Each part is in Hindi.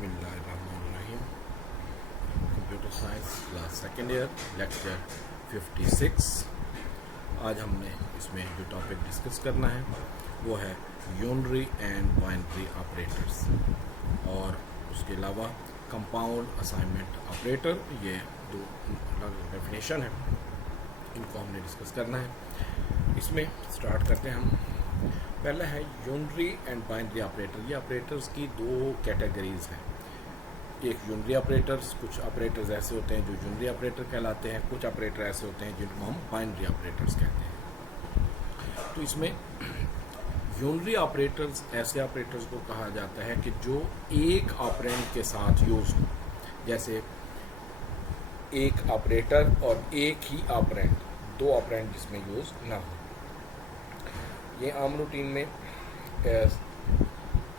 बिस्मिल्लाहिर्रहमानिर्रहीम। Computer science class second year lecture 56। आज हमने इसमें जो टॉपिक डिस्कस करना है वो है यूनरी एंड बाइनरी ऑपरेटर्स और उसके अलावा कंपाउंड असाइनमेंट ऑपरेटर। ये दो अलग डेफिनेशन है, इनको हमने डिस्कस करना है। इसमें स्टार्ट करते हैं हम। पहला है यूनरी एंड बाइनरी ऑपरेटर। ये ऑपरेटर्स की दो कैटेगरीज हैं। एक यूनरी ऑपरेटर्स, कुछ ऑपरेटर्स ऐसे होते हैं जो यूनरी ऑपरेटर कहलाते हैं, कुछ ऑपरेटर ऐसे होते हैं जिनको हम बाइनरी ऑपरेटर्स कहते हैं। तो इसमें यूनरी ऑपरेटर्स ऐसे ऑपरेटर्स को कहा जाता है कि जो एक ऑपरेंड के साथ यूज हो, जैसे एक ऑपरेटर और एक ही ऑपरेंड, दो ऑपरेंड जिसमें यूज ना हो। ये आम रूटीन में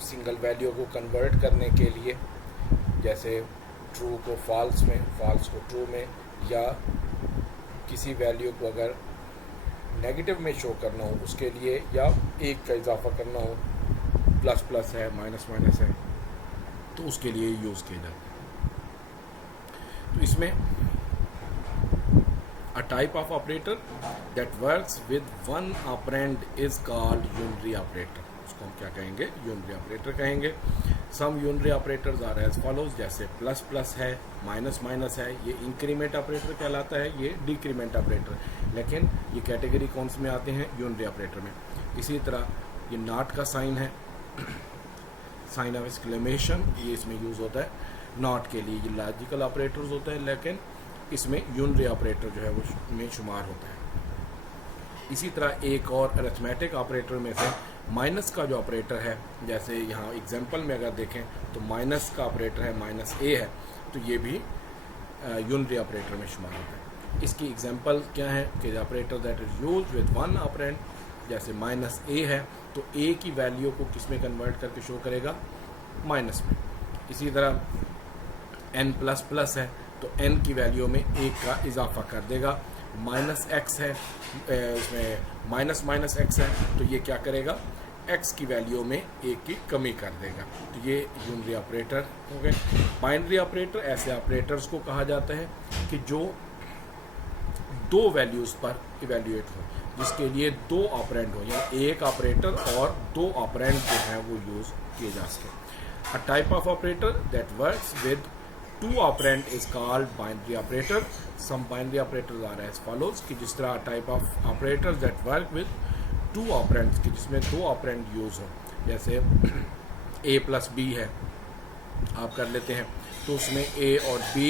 सिंगल वैल्यू को कन्वर्ट करने के लिए, जैसे ट्रू को फॉल्स में, फॉल्स को ट्रू में, या किसी वैल्यू को अगर नेगेटिव में शो करना हो उसके लिए, या एक का इजाफा करना हो, प्लस प्लस है, माइनस माइनस है, तो उसके लिए यूज़ किए जाते हैं। तो इसमें A type of operator that works with one operand is called unary operator. उसको हम क्या कहेंगे? यूनरी ऑपरेटर कहेंगे। Some unary operators are as follows, जैसे प्लस प्लस है, माइनस माइनस है, ये इंक्रीमेंट ऑपरेटर कहलाता है, ये डिक्रीमेंट ऑपरेटर। लेकिन ये कैटेगरी कौन से में आते हैं? यूनरी ऑपरेटर में। इसी तरह ये नॉट का साइन है, साइन ऑफ एक्सक्लेमेशन, ये इसमें यूज़ होता है नॉट के लिए। ये लॉजिकल ऑपरेटर्स होते हैं, लेकिन इसमें यूनरी ऑपरेटर जो है वो में शुमार होता है। इसी तरह एक और अरिथमेटिक ऑपरेटर में से माइनस का जो ऑपरेटर है, जैसे यहाँ एग्जांपल में अगर देखें तो माइनस का ऑपरेटर है, माइनस ए है, तो ये भी यूनरी ऑपरेटर में शुमार होता है। इसकी एग्जांपल क्या है कि operator that is used with one operand, जैसे माइनस ए है तो ए की वैल्यू को किस में कन्वर्ट करके शो करेगा? माइनस में। इसी तरह एन प्लस प्लस है तो n की वैल्यू में एक का इजाफा कर देगा। माइनस एक्स है, इसमें माइनस माइनस एक्स है, तो ये क्या करेगा? x की वैल्यू में एक की कमी कर देगा। तो ये यूनरी ऑपरेटर हो गए। बाइनरी ऑपरेटर ऐसे ऑपरेटर्स को कहा जाता है कि जो दो वैल्यूज़ पर इवेल्युएट हो, जिसके लिए दो ऑपरेंड हो, यानी एक ऑपरेटर और दो ऑपरेंड जो है वो यूज़ किए जा सके। A type of operator that works with two operand is called binary operator. Some binary operators are as follows, कि जिस तरह type of operators that work with two operands, कि जिसमें दो ऑपरेंड यूज हो, जैसे a प्लस बी है, आप कर लेते हैं, तो उसमें a और b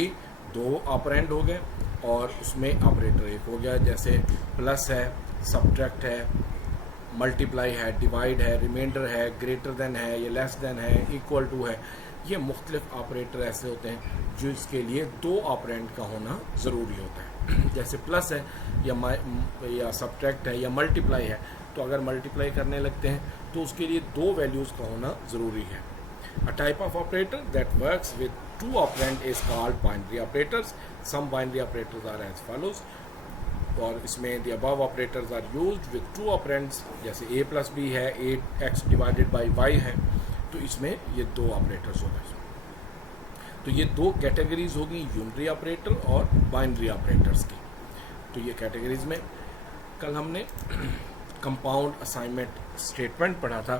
दो ऑपरेंड हो गए और उसमें ऑपरेटर एक हो गया। जैसे प्लस है, सब्ट्रैक्ट है, मल्टीप्लाई है, डिवाइड है, रिमाइंडर है, ग्रेटर देन है, ये लेस देन है, इक्वल टू है। ये मुख्तलिफ ऑपरेटर ऐसे होते हैं जिसके लिए दो ऑपरेंड का होना ज़रूरी होता है। जैसे प्लस है या सब्ट्रैक्ट है या मल्टीप्लाई है, तो अगर मल्टीप्लाई करने लगते हैं तो उसके लिए दो वैल्यूज़ का होना ज़रूरी है। A type of operator that works with two operand is called binary operators. Some binary operators are as follows, और इसमें the above operators are used with two operands, जैसे a प्लस बी है, 8x डिवाइडेड बाई y है, तो इसमें ये दो ऑपरेटर्स हो गए। तो ये दो कैटेगरीज होगी यूनरी ऑपरेटर और बाइनरी ऑपरेटर्स की। तो ये कैटेगरीज में कल हमने कंपाउंड असाइनमेंट स्टेटमेंट पढ़ा था,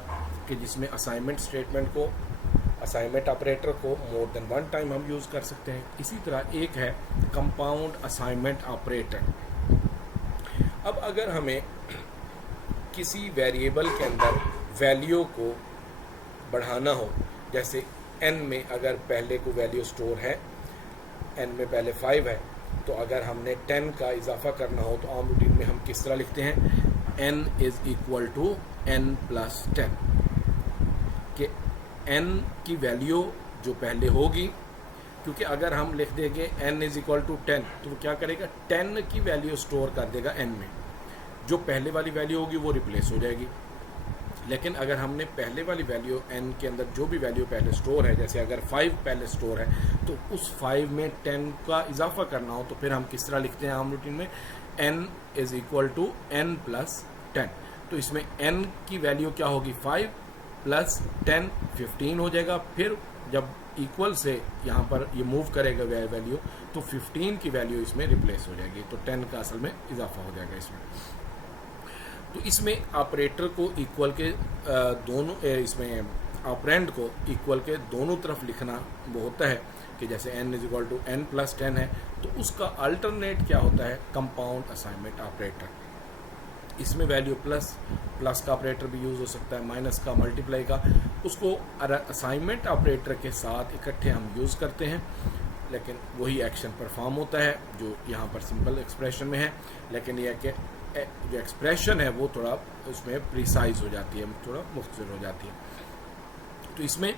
कि जिसमें असाइनमेंट स्टेटमेंट को, असाइनमेंट ऑपरेटर को मोर देन वन टाइम हम यूज़ कर सकते हैं। इसी तरह एक है कंपाउंड असाइनमेंट ऑपरेटर। अब अगर हमें किसी वेरिएबल के अंदर वैल्यू को बढ़ाना हो, जैसे n में अगर पहले को वैल्यू स्टोर है, n में पहले 5 है, तो अगर हमने 10 का इजाफा करना हो तो आम रूटीन में हम किस तरह लिखते हैं? n is equal to n plus 10, कि n की वैल्यू जो पहले होगी, क्योंकि अगर हम लिख देंगे n इज इक्वल टू 10 तो वो क्या करेगा? 10 की वैल्यू स्टोर कर देगा n में, जो पहले वाली वैल्यू होगी वो रिप्लेस हो जाएगी। लेकिन अगर हमने पहले वाली वैल्यू n के अंदर जो भी वैल्यू पहले स्टोर है, जैसे अगर 5 पहले स्टोर है, तो उस 5 में 10 का इजाफा करना हो तो फिर हम किस तरह लिखते हैं आम रूटीन में? n is equal to n plus 10। तो इसमें n की वैल्यू क्या होगी? 5, प्लस 10 15 हो जाएगा। फिर जब इक्वल से यहाँ पर ये मूव करेगा वैल्यू तो 15 की वैल्यू इसमें रिप्लेस हो जाएगी, तो 10 का असल में इजाफा हो जाएगा इसमें। तो इसमें ऑपरेटर को इक्वल के दोनों इसमें ऑपरेंड को इक्वल के दोनों तरफ लिखना वो होता है कि जैसे n is equal to n plus 10 है तो उसका अल्टरनेट क्या होता है, कंपाउंड असाइनमेंट ऑपरेटर। इसमें वैल्यू प्लस का ऑपरेटर भी यूज़ हो सकता है, माइनस का, मल्टीप्लाई का, उसको असाइनमेंट ऑपरेटर के साथ इकट्ठे हम यूज़ करते हैं, लेकिन वही एक्शन परफॉर्म होता है जो यहाँ पर सिंपल एक्सप्रेशन में है। लेकिन यह कि जो एक्सप्रेशन है वो थोड़ा उसमें प्रिसाइज हो जाती है, थोड़ा मुख्तलिफ हो जाती है। तो इसमें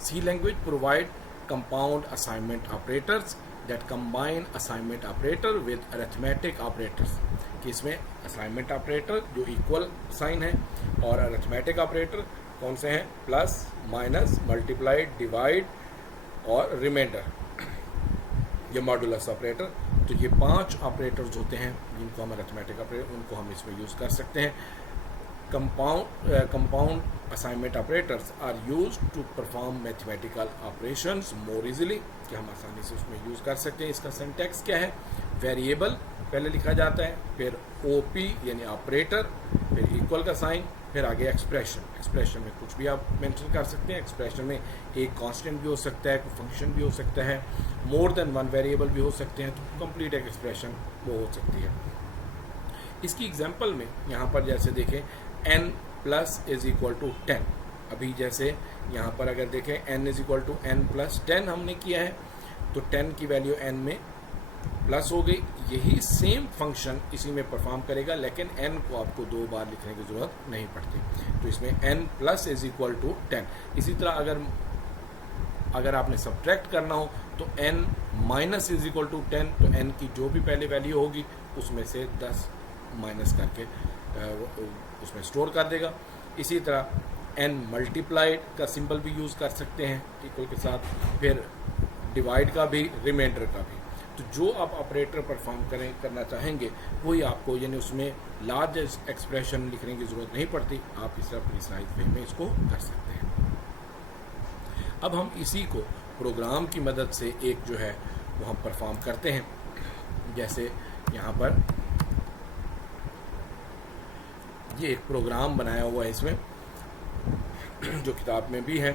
C language provide compound assignment operators that combine assignment operator with arithmetic operators, कि इसमें असाइनमेंट ऑपरेटर जो इक्वल साइन है और अरिथमेटिक ऑपरेटर कौन से हैं, प्लस, माइनस, मल्टीप्लाई, डिवाइड और रिमाइंडर, ये मॉडुलस ऑपरेटर। तो ये 5 ऑपरेटर्स होते हैं जिनको हम अरिथमेटिक ऑपरेटर, उनको हम इसमें यूज़ कर सकते हैं। Compound assignment operators are used to perform mathematical operations more easily, कि हम आसानी से उसमें यूज़ कर सकते हैं। इसका सिंटैक्स क्या है, वेरिएबल पहले लिखा जाता है, फिर ओपी यानी ऑपरेटर, फिर इक्वल का साइन, फिर आगे एक्सप्रेशन में कुछ भी आप मेंशन कर सकते हैं। एक्सप्रेशन में एक कांस्टेंट भी हो सकता है, कोई फंक्शन भी हो सकता है, मोर देन 1 वेरिएबल भी हो सकते हैं, तो कंप्लीट एक एक्सप्रेशन वो हो सकती है। इसकी एग्जांपल में यहाँ पर जैसे देखें n plus is equal to 10, अभी जैसे यहाँ पर अगर देखें n is equal to n plus 10 हमने किया है, तो 10 की वैल्यू n में प्लस हो गई। यही सेम फंक्शन इसी में परफॉर्म करेगा, लेकिन n को आपको 2 बार लिखने की ज़रूरत नहीं पड़ती। तो इसमें n plus is equal to 10। इसी तरह अगर आपने सब्ट्रैक्ट करना हो तो n minus is equal to 10, तो n की जो भी पहले वैल्यू होगी उसमें से 10 माइनस करके उसमें स्टोर कर देगा। इसी तरह n मल्टीप्लाइड का सिंबल भी यूज़ कर सकते हैं इक्वल के साथ, फिर डिवाइड का भी, रिमाइंडर का भी। तो जो आप ऑपरेटर परफॉर्म करना चाहेंगे वही आपको, यानी उसमें लार्ज एक्सप्रेशन लिखने की ज़रूरत नहीं पड़ती, आप इस तरह प्रिसाइज वे में इसको कर सकते हैं। अब हम इसी को प्रोग्राम की मदद से एक जो है वो हम परफॉर्म करते हैं। जैसे यहाँ पर ये एक प्रोग्राम बनाया हुआ है इसमें, जो किताब में भी है,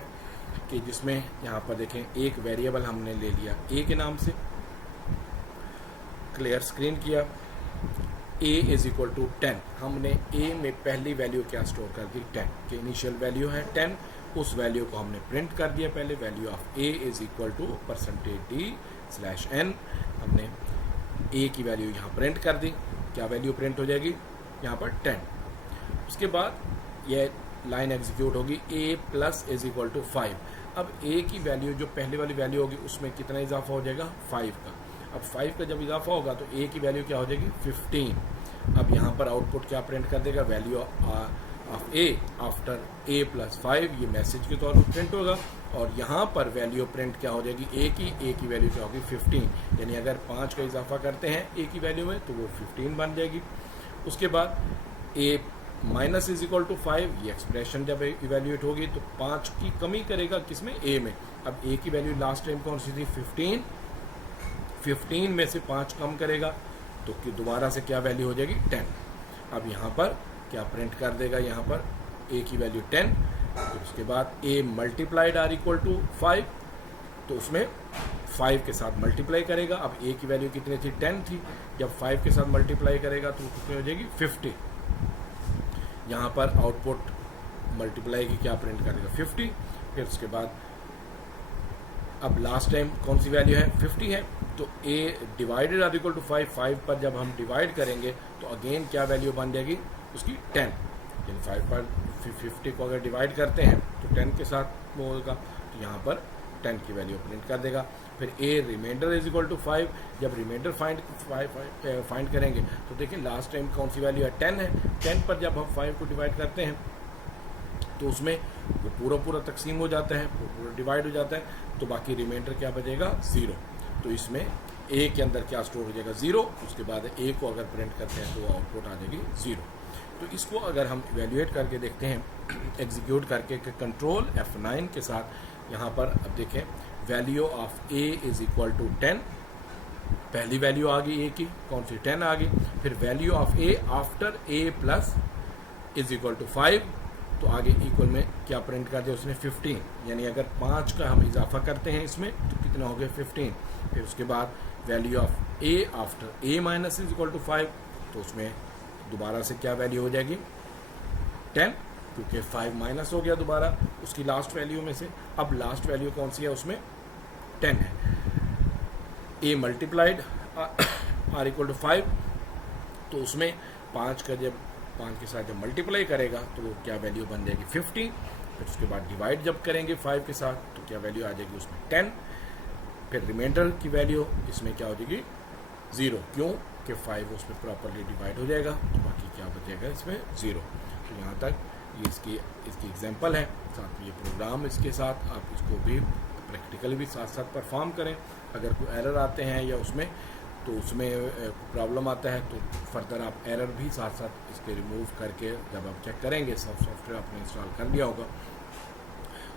कि जिसमें यहाँ पर देखें एक वेरिएबल हमने ले लिया a के नाम से, क्लियर स्क्रीन किया, a इज इक्वल टू 10। हमने a में पहली वैल्यू क्या स्टोर कर दी, 10 की इनिशियल वैल्यू है 10, उस वैल्यू को हमने प्रिंट कर दिया। पहले value of a is equal to %d/n, हमने a की वैल्यू यहाँ प्रिंट कर दी। क्या वैल्यू प्रिंट हो जाएगी यहाँ पर 10। उसके बाद यह लाइन एग्जीक्यूट होगी, a plus is equal to 5। अब a की वैल्यू जो पहले वाली वैल्यू होगी उसमें कितना इजाफा हो जाएगा, 5 का। अब 5 का जब इजाफा होगा तो a की वैल्यू क्या हो जाएगी, 15। अब यहाँ पर आउटपुट क्या प्रिंट कर देगा, value of a after a plus 5, ये मैसेज के तौर पर प्रिंट होगा। और यहाँ पर वैल्यू प्रिंट क्या हो जाएगी, a की वैल्यू क्या होगी, 15। यानी अगर 5 का इजाफा करते हैं a की वैल्यू में तो वो 15 बन जाएगी। उसके बाद a minus is equal to 5, ये एक्सप्रेशन जब इवेल्यूएट होगी तो 5 की कमी करेगा किसमें, a में। अब a की वैल्यू लास्ट टाइम कौन सी थी, 15 में से 5 कम करेगा तो दोबारा से क्या वैल्यू हो जाएगी, 10। अब यहाँ पर क्या प्रिंट कर देगा, यहाँ पर a की वैल्यू 10, तो उसके बाद a multiplied are equal to 5, तो उसमें 5 के साथ मल्टीप्लाई करेगा। अब a की वैल्यू कितनी थी, 10 थी, जब 5 के साथ मल्टीप्लाई करेगा तो कितनी हो जाएगी, 50। यहाँ पर आउटपुट मल्टीप्लाई की क्या प्रिंट करेगा, 50। फिर उसके बाद अब लास्ट टाइम कौन सी वैल्यू है, 50 है, तो a divided are equal to 5 पर जब हम डिवाइड करेंगे तो अगेन क्या वैल्यू बन जाएगी उसकी, 10। यानी 5 पर 50 को अगर डिवाइड करते हैं तो 10 के साथ वो होगा, तो यहाँ पर 10 की वैल्यू प्रिंट कर देगा। फिर a reminder is equal to 5, जब रिमाइंडर फाइंड करेंगे तो देखिए लास्ट टाइम कौन सी वैल्यू है, 10 है। 10 पर जब हम 5 को डिवाइड करते हैं तो उसमें वो पूरा तकसीम हो जाता है, पूरा डिवाइड हो जाता है, तो बाकी रिमाइंडर क्या बचेगा, 0। तो इसमें a के अंदर क्या स्टोर हो जाएगा, 0। उसके बाद a को अगर प्रिंट करते हैं तो वो आउटपुट आ जाएगी 0। तो इसको अगर हम इवेल्युएट करके देखते हैं एग्जीक्यूट करके कंट्रोल F9 के साथ यहाँ पर अब देखें value of A is equal to 10, पहली वैल्यू आ गई ए की, कौन सी 10 आ गई। फिर value of A after A plus is equal to 5, तो आगे इक्वल में क्या प्रिंट कर दिया उसने 15, यानी अगर 5 का हम इजाफा करते हैं इसमें तो कितना हो गया 15। फिर उसके बाद value of A after A minus is equal to 5, तो उसमें दोबारा से क्या वैल्यू हो जाएगी 10, क्योंकि 5 माइनस हो गया दोबारा उसकी लास्ट वैल्यू में से। अब लास्ट वैल्यू कौन सी है उसमें 10 है। ए मल्टीप्लाइड आर इक्वल टू 5, तो उसमें 5 के साथ जब मल्टीप्लाई करेगा तो वो क्या वैल्यू बन जाएगी 50। फिर उसके बाद डिवाइड जब करेंगे 5 के साथ तो क्या वैल्यू आ जाएगी उसमें 10। फिर रिमाइंडर की वैल्यू इसमें क्या हो जाएगी 0, क्यों कि 5 उसमें प्रॉपरली डिवाइड हो जाएगा, तो बाकी क्या बचेगा इसमें 0। तो यहाँ तक ये इसकी एग्जांपल है, साथ में ये प्रोग्राम इसके साथ आप इसको भी प्रैक्टिकली भी साथ साथ परफॉर्म करें। अगर कोई एरर आते हैं या उसमें तो उसमें प्रॉब्लम आता है तो फर्दर आप एरर भी साथ साथ इसके रिमूव करके जब आप चेक करेंगे, सब सॉफ्टवेयर आपने इंस्टॉल कर लिया होगा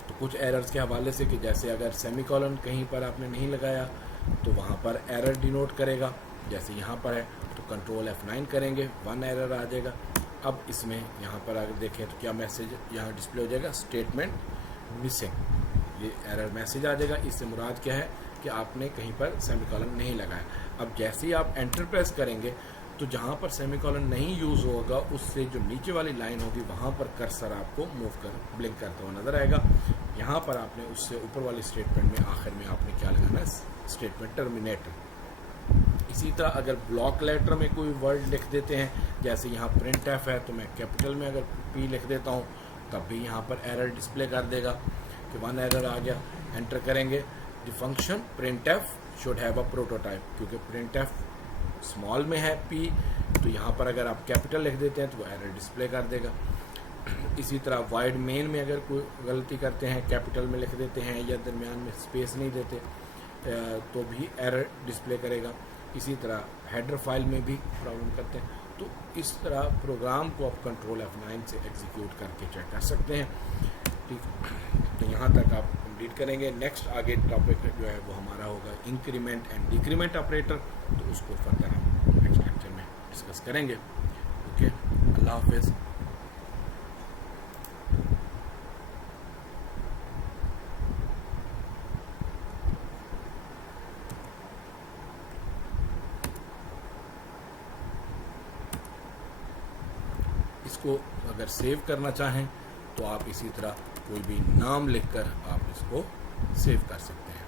तो कुछ एरर्स के हवाले से कि जैसे अगर सेमीकोलन कहीं पर आपने नहीं लगाया तो वहाँ पर एरर डिनोट करेगा, जैसे यहाँ पर है तो कंट्रोल F9 करेंगे 1 एरर आ जाएगा। अब इसमें यहाँ पर अगर देखें तो क्या मैसेज यहाँ डिस्प्ले हो जाएगा स्टेटमेंट मिसिंग, ये एरर मैसेज आ जाएगा। इससे मुराद क्या है कि आपने कहीं पर सेमीकोलन नहीं लगाया। अब जैसे ही आप एंटर प्रेस करेंगे तो जहाँ पर सेमीकोलन नहीं यूज़ होगा उससे जो नीचे वाली लाइन होगी वहाँ पर कर्सर आपको मूव कर ब्लिंक करता हुआ नज़र आएगा। यहाँ पर आपने उससे ऊपर वाली स्टेटमेंट में आखिर में आपने क्या लगाना है स्टेटमेंट टर्मिनेटर। इसी तरह अगर ब्लॉक लेटर में कोई वर्ड लिख देते हैं, जैसे यहाँ प्रिंट एफ है तो मैं कैपिटल में अगर पी लिख देता हूँ तब भी यहाँ पर एरर डिस्प्ले कर देगा कि 1 एरर आ गया। एंटर करेंगे the function printf should have a prototype, क्योंकि printf स्मॉल में है p, तो यहाँ पर अगर आप कैपिटल लिख देते हैं तो वो एरर डिस्प्ले कर देगा। इसी तरह वाइड मेन में अगर कोई गलती करते हैं कैपिटल में लिख देते हैं या दरमियान में स्पेस नहीं देते तो भी एरर डिस्प्ले करेगा। इसी तरह हेडर फाइल में भी प्रॉब्लम करते हैं, तो इस तरह प्रोग्राम को आप कंट्रोल F9 से एग्जीक्यूट करके चेक कर सकते हैं। ठीक, तो यहाँ तक आप कंप्लीट करेंगे। नेक्स्ट आगे टॉपिक जो है वो हमारा होगा इंक्रीमेंट एंड डिक्रीमेंट ऑपरेटर, तो उसको फर्दर हम नेक्स्ट लेक्चर में डिस्कस करेंगे। ओके, अल्लाह हाफिज़। इसको अगर सेव करना चाहें तो आप इसी तरह कोई भी नाम लिखकर आप इसको सेव कर सकते हैं।